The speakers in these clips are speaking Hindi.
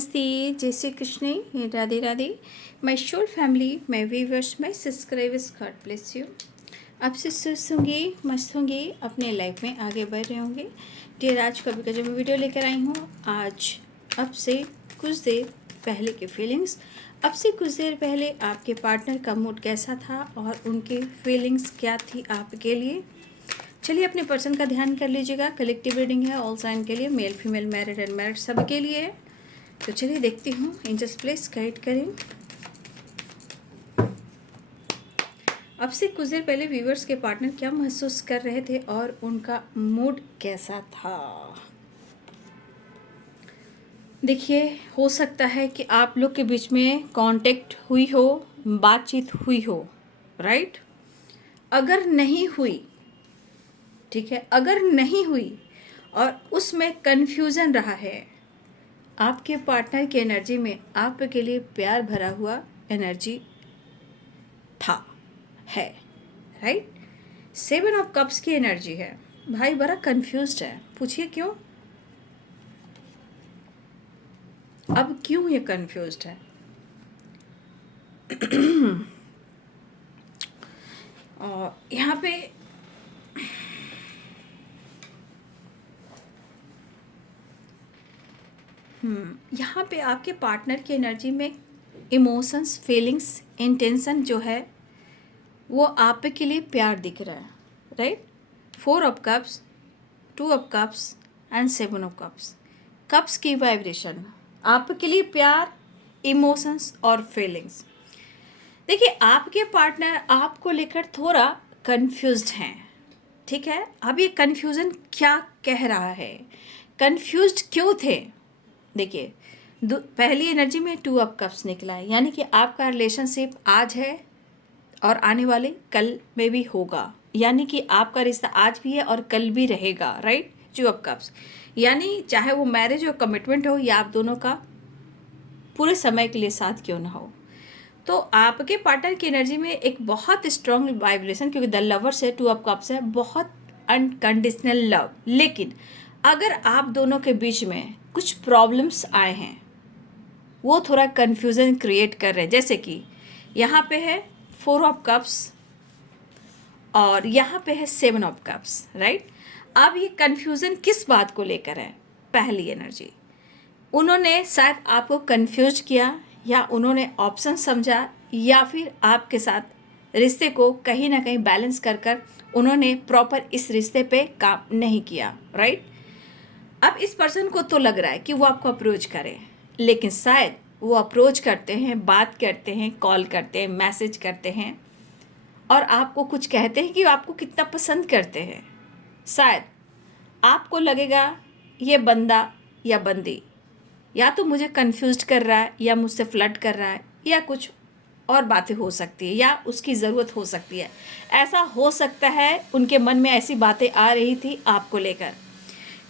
नमस्ते, जय Shri Krishna, Radhe Radhe. My soul family, my viewers, my subscribers, God bless you. आपसे स्वस्थ होंगे, मस्त होंगे, अपने लाइफ में आगे बढ़ रहे होंगे। डियर, आज कभी का जो मैं वीडियो लेकर आई हूँ, आज अब से कुछ देर पहले की फीलिंग्स। अब से कुछ देर पहले आपके पार्टनर का मूड कैसा था और उनकी फीलिंग्स क्या थी आपके लिए। चलिए अपने पर्सन का ध्यान कर लीजिएगा। कलेक्टिव रीडिंग है ऑल साइन के लिए, male female married and married सभी के लिए है। तो चलिए देखती हूँ, एंजल्स प्लीज गाइड करें। अब से कुछ देर पहले व्यूवर्स के पार्टनर क्या महसूस कर रहे थे और उनका मूड कैसा था। देखिए, हो सकता है कि आप लोग के बीच में कांटेक्ट हुई हो, बातचीत हुई हो, राइट। अगर नहीं हुई, ठीक है, अगर नहीं हुई और उसमें कन्फ्यूज़न रहा है, आपके पार्टनर की एनर्जी में आपके लिए प्यार भरा हुआ एनर्जी था, है, राइट। 7 ऑफ कप्स की एनर्जी है। भाई बड़ा कंफ्यूज्ड है, पूछिए क्यों। अब क्यों ये कंफ्यूज्ड है? और यहाँ पे यहाँ पे आपके पार्टनर की एनर्जी में इमोशंस, फीलिंग्स, इंटेंशन जो है वो आपके लिए प्यार दिख रहा है, right. 4 of cups, 2 of cups and 7 of cups. Cups की वाइब्रेशन आपके लिए प्यार, इमोशंस और फीलिंग्स। देखिए, आपके पार्टनर आपको लेकर थोड़ा कंफ्यूज्ड हैं, ठीक है। अब ये कंफ्यूजन क्या कह रहा है, कंफ्यूज्ड क्यों थे? देखिए, पहली एनर्जी में 2 ऑफ कप्स निकला है, यानी कि आपका रिलेशनशिप आज है और आने वाले कल में भी होगा, यानी कि आपका रिश्ता आज भी है और कल भी रहेगा, राइट। 2 ऑफ कप्स यानी चाहे वो मैरिज हो, कमिटमेंट हो, या आप दोनों का पूरे समय के लिए साथ क्यों ना हो। तो आपके पार्टनर की एनर्जी में एक बहुत स्ट्रॉन्ग वाइब्रेशन, क्योंकि द लवर से 2 ऑफ कप्स है, बहुत अनकंडीशनल लव। लेकिन अगर आप दोनों के बीच में कुछ प्रॉब्लम्स आए हैं, वो थोड़ा कन्फ्यूज़न क्रिएट कर रहे हैं। जैसे कि यहाँ पे है 4 ऑफ कप्स और यहाँ पे है 7 ऑफ कप्स, राइट। अब ये कन्फ्यूज़न किस बात को लेकर है? पहली एनर्जी, उन्होंने शायद आपको कन्फ्यूज किया, या उन्होंने ऑप्शन समझा, या फिर आपके साथ रिश्ते को कहीं ना कहीं बैलेंस कर कर उन्होंने प्रॉपर इस रिश्ते पे काम नहीं किया, राइट। अब इस पर्सन को तो लग रहा है कि वो आपको अप्रोच करे, लेकिन शायद वो अप्रोच करते हैं, बात करते हैं, कॉल करते हैं, मैसेज करते हैं और आपको कुछ कहते हैं कि वो आपको कितना पसंद करते हैं। शायद आपको लगेगा ये बंदा या बंदी या तो मुझे कंफ्यूज कर रहा है, या मुझसे फ्लर्ट कर रहा है, या कुछ और बातें हो सकती है, या उसकी ज़रूरत हो सकती है। ऐसा हो सकता है उनके मन में ऐसी बातें आ रही थी आपको लेकर,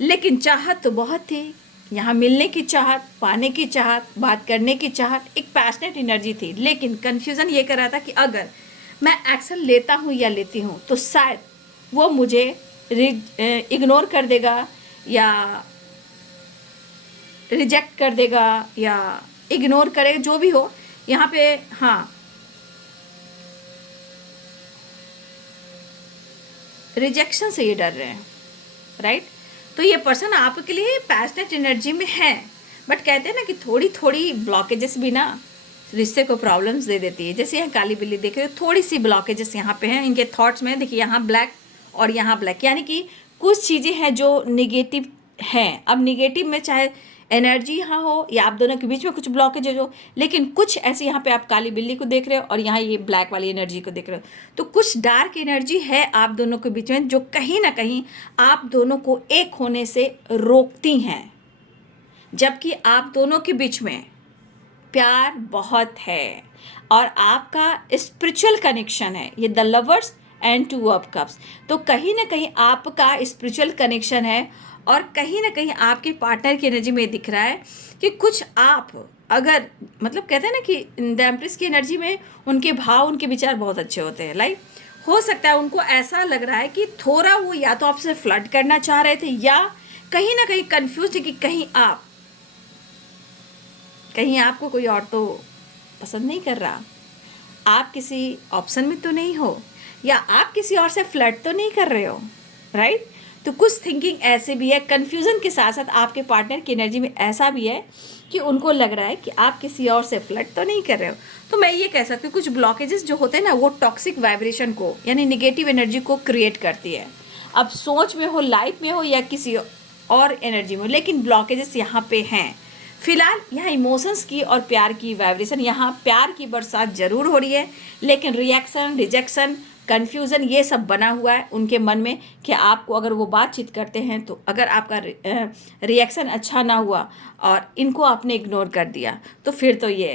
लेकिन चाहत तो बहुत थी। यहाँ मिलने की चाहत, पाने की चाहत, बात करने की चाहत, एक पैशनेट एनर्जी थी। लेकिन कन्फ्यूज़न ये कर रहा था कि अगर मैं एक्शन लेता हूँ या लेती हूँ तो शायद वो मुझे इग्नोर कर देगा, या रिजेक्ट कर देगा, या इग्नोर करेगा, जो भी हो। यहाँ पे हाँ, रिजेक्शन से ये डर रहे हैं, राइट। तो ये पर्सन आपके लिए पैशनेट एनर्जी में है, बट कहते हैं ना कि थोड़ी थोड़ी ब्लॉकेजेस भी ना रिश्ते को प्रॉब्लम्स दे देती है। जैसे यहाँ काली बिल्ली देख रहे हो, थोड़ी सी ब्लॉकेजेस यहाँ पे हैं इनके थॉट्स में। देखिए, यहाँ ब्लैक और यहाँ ब्लैक, यानी कि कुछ चीज़ें हैं जो निगेटिव हैं। अब निगेटिव में चाहे एनर्जी यहाँ हो या आप दोनों के बीच में कुछ ब्लॉकेज हो, लेकिन कुछ ऐसे यहाँ पे आप काली बिल्ली को देख रहे हो और यहाँ ये ब्लैक वाली एनर्जी को देख रहे हो, तो कुछ डार्क एनर्जी है आप दोनों के बीच में जो कहीं ना कहीं आप दोनों को एक होने से रोकती हैं। जबकि आप दोनों के बीच में प्यार बहुत है और आपका स्पिरिचुअल कनेक्शन है, ये the lovers and 2 of cups. तो कहीं ना कहीं आपका स्पिरिचुअल कनेक्शन है और कहीं ना कहीं आपके पार्टनर की एनर्जी में दिख रहा है कि कुछ आप अगर मतलब कहते हैं ना कि द एम्प्रेस की एनर्जी में उनके भाव, उनके विचार बहुत अच्छे होते हैं। लाइक हो सकता है उनको ऐसा लग रहा है कि थोड़ा वो या तो आपसे फ्लर्ट करना चाह रहे थे, या कहीं ना कहीं कंफ्यूज है कि कहीं आप कहीं आपको कोई और तो पसंद नहीं कर रहा, आप किसी ऑप्शन में तो नहीं हो, या आप किसी और से फ्लर्ट तो नहीं कर रहे हो, राइट? तो कुछ थिंकिंग ऐसे भी है, कन्फ्यूज़न के साथ साथ आपके पार्टनर की एनर्जी में ऐसा भी है कि उनको लग रहा है कि आप किसी और से फ्लर्ट तो नहीं कर रहे हो। तो मैं ये कह सकती हूँ कुछ ब्लॉकेजेस जो होते हैं ना, वो टॉक्सिक वाइब्रेशन को यानी निगेटिव एनर्जी को क्रिएट करती है। अब सोच में हो, लाइफ में हो, या किसी और एनर्जी में हो, लेकिन ब्लॉकेजेस यहाँ पे हैं। फिलहाल यहाँ इमोशंस की और प्यार की वाइब्रेशन, यहाँ प्यार की बरसात जरूर हो रही है, लेकिन रिएक्शन, रिजेक्शन, कन्फ्यूज़न ये सब बना हुआ है उनके मन में कि आपको अगर वो बातचीत करते हैं तो अगर आपका रिएक्शन अच्छा ना हुआ और इनको आपने इग्नोर कर दिया तो फिर तो ये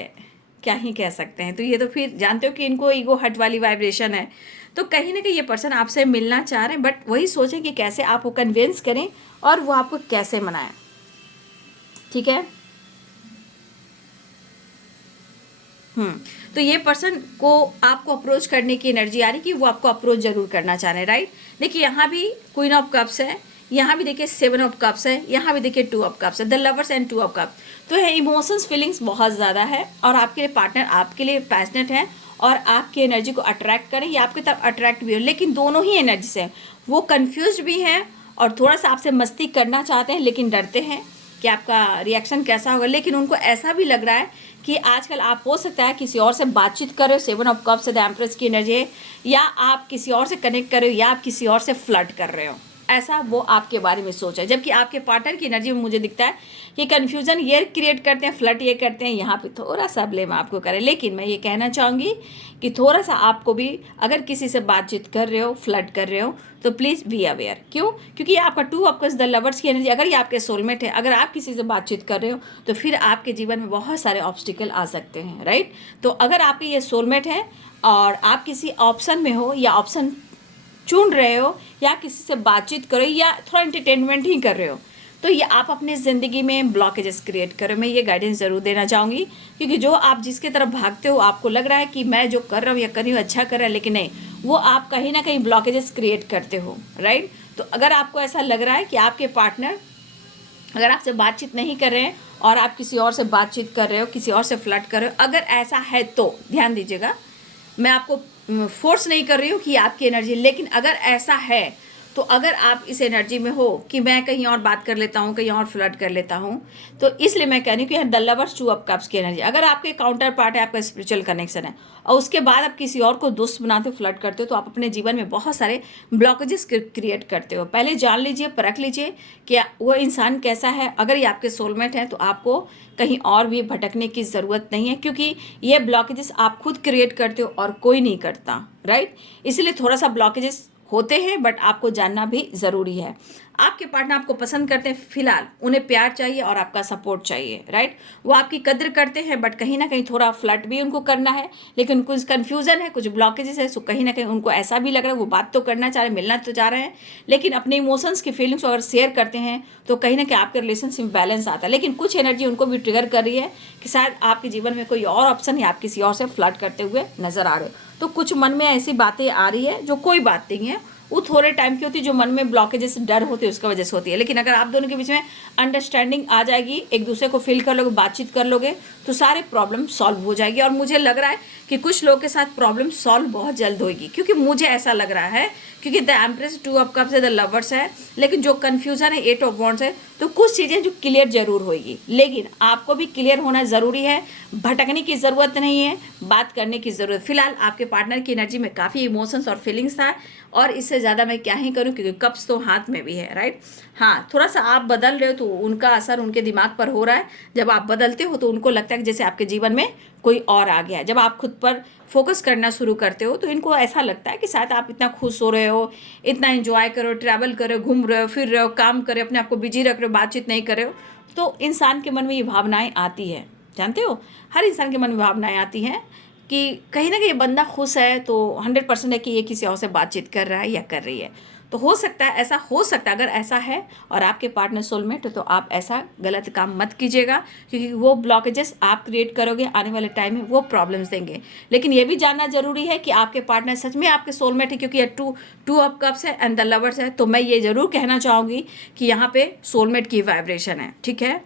क्या ही कह सकते हैं। तो ये तो फिर जानते हो कि इनको ईगो हट वाली वाइब्रेशन है। तो कहीं ना कहीं ये पर्सन आपसे मिलना चाह रहे हैं, बट वही सोचें कि कैसे आपको कन्विंस करें और वो आपको कैसे मनाएं। ठीक है। तो ये पर्सन को आपको अप्रोच करने की एनर्जी आ रही कि वो आपको अप्रोच जरूर करना चाह रहे हैं, राइट? देखिए यहाँ भी क्वीन ऑफ कप्स है, यहाँ भी देखिए 7 ऑफ कप्स है, यहाँ भी देखिए 2 ऑफ कप्स है, the lovers and 2 of cups. तो है इमोशंस, फीलिंग्स बहुत ज़्यादा है और आपके लिए पार्टनर आपके लिए पैशनेट है और आपकी एनर्जी को अट्रैक्ट करें या आपकी तरफ अट्रैक्ट भी हो, लेकिन दोनों ही एनर्जी से वो कन्फ्यूज भी हैं और थोड़ा सा आपसे मस्ती करना चाहते हैं, लेकिन डरते हैं कि आपका रिएक्शन कैसा होगा। लेकिन उनको ऐसा भी लग रहा है कि आजकल आप हो सकता है किसी और से बातचीत कर रहे हो, 7 ऑफ कप्स से द एम्प्रेस की एनर्जी है, या आप किसी और से कनेक्ट कर रहे हो या आप किसी और से फ्लर्ट कर रहे हो, ऐसा वो आपके बारे में सोच है। जबकि आपके पार्टनर की एनर्जी में मुझे दिखता है कि कन्फ्यूज़न ये क्रिएट करते हैं, फ्लर्ट ये करते हैं, यहाँ पे थोड़ा सा ब्लेम आपको करें। लेकिन मैं ये कहना चाहूँगी कि थोड़ा सा आपको भी अगर किसी से बातचीत कर रहे हो, फ्लर्ट कर रहे हो, तो प्लीज़ बी अवेयर। क्यों? क्योंकि ये आपका 2 ऑफ कप्स द लवर्स की एनर्जी, अगर ये आपके सोलमेट है, अगर आप किसी से बातचीत कर रहे हो तो फिर आपके जीवन में बहुत सारे ऑब्स्टिकल आ सकते हैं, राइट? तो अगर आपके ये सोलमेट है और आप किसी ऑप्शन में हो या ऑप्शन चुन रहे हो या किसी से बातचीत करो या थोड़ा एंटरटेनमेंट ही कर रहे हो, तो ये आप अपनी ज़िंदगी में ब्लॉकेजेस क्रिएट करो। मैं ये गाइडेंस ज़रूर देना चाहूँगी, क्योंकि जो आप जिसके तरफ भागते हो आपको लग रहा है कि मैं जो कर रहा हूँ या कर रही हूँ अच्छा कर रहा है, लेकिन नहीं, वो आप कहीं ना कहीं ब्लॉकेजेस क्रिएट करते हो, राइट? तो अगर आपको ऐसा लग रहा है कि आपके पार्टनर अगर आपसे बातचीत नहीं कर रहे हैं और आप किसी और से बातचीत कर रहे हो, किसी और से फ्लर्ट कर रहे हो, अगर ऐसा है तो ध्यान दीजिएगा, मैं आपको फोर्स नहीं कर रही हूँ कि आपकी एनर्जी, लेकिन अगर ऐसा है तो अगर आप इस एनर्जी में हो कि मैं कहीं और बात कर लेता हूँ, कहीं और फ्लर्ट कर लेता हूँ, तो इसलिए मैं कह रही हूँ कि द लवर्स 2 ऑफ कप्स की एनर्जी, अगर आपके काउंटर पार्ट है, आपका स्पिरिचुअल कनेक्शन है और उसके बाद आप किसी और को दोस्त बनाते हो, फ्लर्ट करते हो, तो आप अपने जीवन में बहुत सारे ब्लॉकेजेस क्रिएट करते हो। पहले जान लीजिए, परख लीजिए कि वो इंसान कैसा है। अगर ये आपके सोलमेट हैं तो आपको कहीं और भी भटकने की ज़रूरत नहीं है, क्योंकि ये ब्लॉकेजेस आप खुद क्रिएट करते हो और कोई नहीं करता, राइट? इसलिए थोड़ा सा ब्लॉकेजेस होते हैं, बट आपको जानना भी ज़रूरी है। आपके पार्टनर आपको पसंद करते हैं, फिलहाल उन्हें प्यार चाहिए और आपका सपोर्ट चाहिए, राइट? वो आपकी कद्र करते हैं, बट कहीं ना कहीं थोड़ा फ्लर्ट भी उनको करना है, लेकिन कुछ कन्फ्यूज़न है, कुछ ब्लॉकेजेस है, सो कहीं ना कहीं उनको ऐसा भी लग रहा है वो बात तो करना चाह रहे हैं, मिलना तो चाह रहे हैं, लेकिन अपने इमोशंस की फीलिंग्स अगर शेयर करते हैं तो कहीं ना कहीं आपके रिलेशनशिप में बैलेंस आता है। लेकिन कुछ एनर्जी उनको भी ट्रिगर कर रही है कि शायद आपके जीवन में कोई और ऑप्शन या आप किसी और से फ्लर्ट करते हुए नजर आ रहे हो। तो कुछ मन में ऐसी बातें आ रही है जो कोई बात नहीं है, वो थोड़े टाइम की होती है, जो मन में ब्लॉकेजेस, डर होते हैं उसका वजह से होती है। लेकिन अगर आप दोनों के बीच में अंडरस्टैंडिंग आ जाएगी, एक दूसरे को फील कर लोगे, बातचीत कर लोगे, तो सारे प्रॉब्लम सॉल्व हो जाएगी। और मुझे लग रहा है कि कुछ लोगों के साथ प्रॉब्लम सॉल्व बहुत जल्द होगी, क्योंकि मुझे ऐसा लग रहा है, क्योंकि द एम्प्रेस 2 ऑफ कप्स है, द लवर्स है, लेकिन जो कन्फ्यूजन है 8 ऑफ वॉन्ड्स है, तो कुछ चीज़ें जो क्लियर जरूर होगी। लेकिन आपको भी क्लियर होना ज़रूरी है, भटकने की ज़रूरत नहीं है, बात करने की ज़रूरत। फिलहाल आपके पार्टनर की एनर्जी में काफ़ी इमोशंस और फीलिंग्स था, और इससे ज़्यादा मैं क्या ही करूं, क्योंकि कप्स तो हाथ में भी है, राइट? हाँ, थोड़ा सा आप बदल रहे हो तो उनका असर उनके दिमाग पर हो रहा है। जब आप बदलते हो तो उनको लगता है कि जैसे आपके जीवन में कोई और आ गया है। जब आप खुद पर फोकस करना शुरू करते हो तो इनको ऐसा लगता है कि शायद आप इतना खुश हो रहे हो, इतना एंजॉय करो, ट्रैवल करो, घूम रहे हो, फिर रहे हो, काम करे, अपने आप को बिजी रख रहे हो, बातचीत नहीं कर रहे हो, तो इंसान के मन में ये भावनाएँ आती है। जानते हो, हर इंसान के मन में भावनाएँ आती हैं कि कहीं ना कहीं बंदा खुश है, तो 100% है कि ये किसी और से बातचीत कर रहा है या कर रही है। तो हो सकता है, ऐसा हो सकता है, अगर ऐसा है और आपके पार्टनर सोलमेट, तो आप ऐसा गलत काम मत कीजिएगा, क्योंकि वो ब्लॉकेजेस आप क्रिएट करोगे, आने वाले टाइम में वो प्रॉब्लम्स देंगे। लेकिन ये भी जानना जरूरी है कि आपके पार्टनर सच में आपके सोलमेट है, क्योंकि ये 2 ऑफ कप्स है एंड द लवर्स है। तो मैं ये जरूर कहना चाहूँगी कि यहाँ पे सोलमेट की वाइब्रेशन है, ठीक है?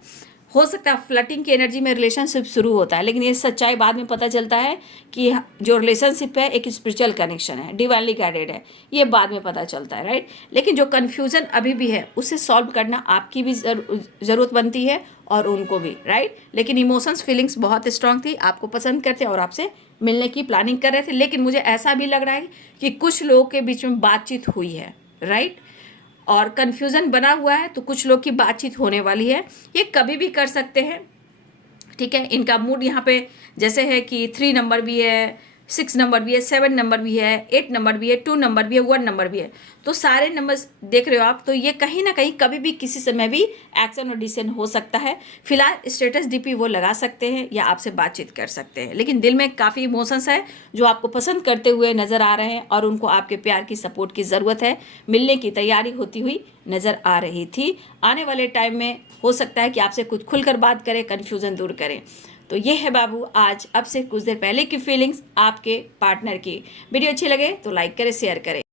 हो सकता है फ्लर्टिंग की एनर्जी में रिलेशनशिप शुरू होता है, लेकिन ये सच्चाई बाद में पता चलता है कि जो रिलेशनशिप है एक स्पिरिचुअल कनेक्शन है, डिवाइनली गाइडेड है, ये बाद में पता चलता है, राइट। लेकिन जो कन्फ्यूज़न अभी भी है उसे सॉल्व करना आपकी भी ज़रूरत बनती है और उनको भी, राइट। लेकिन इमोशंस फीलिंग्स बहुत स्ट्रांग थी, आपको पसंद करते और आपसे मिलने की प्लानिंग कर रहे थे। लेकिन मुझे ऐसा भी लग रहा है कि कुछ लोगों के बीच में बातचीत हुई है, राइट, और कन्फ्यूज़न बना हुआ है, तो कुछ लोग की बातचीत होने वाली है। ये कभी भी कर सकते हैं, ठीक है। इनका मूड यहाँ पे जैसे है कि 3 नंबर भी है, 6 नंबर भी है, 7 नंबर भी है, 8 नंबर भी है, 2 नंबर भी है, 1 नंबर भी है। तो सारे नंबर्स देख रहे हो आप, तो ये कहीं ना कहीं कभी भी किसी समय भी एक्शन और डिसीजन हो सकता है। फिलहाल स्टेटस डीपी वो लगा सकते हैं या आपसे बातचीत कर सकते हैं, लेकिन दिल में काफ़ी इमोशंस है जो आपको पसंद करते हुए नज़र आ रहे हैं और उनको आपके प्यार की सपोर्ट की ज़रूरत है। मिलने की तैयारी होती हुई नज़र आ रही थी। आने वाले टाइम में हो सकता है कि आपसे कुछ खुलकर बात करें, कन्फ्यूज़न दूर करें। तो ये है बाबू आज अब से कुछ देर पहले की फीलिंग्स आपके पार्टनर की। वीडियो अच्छी लगे तो लाइक करें, शेयर करें।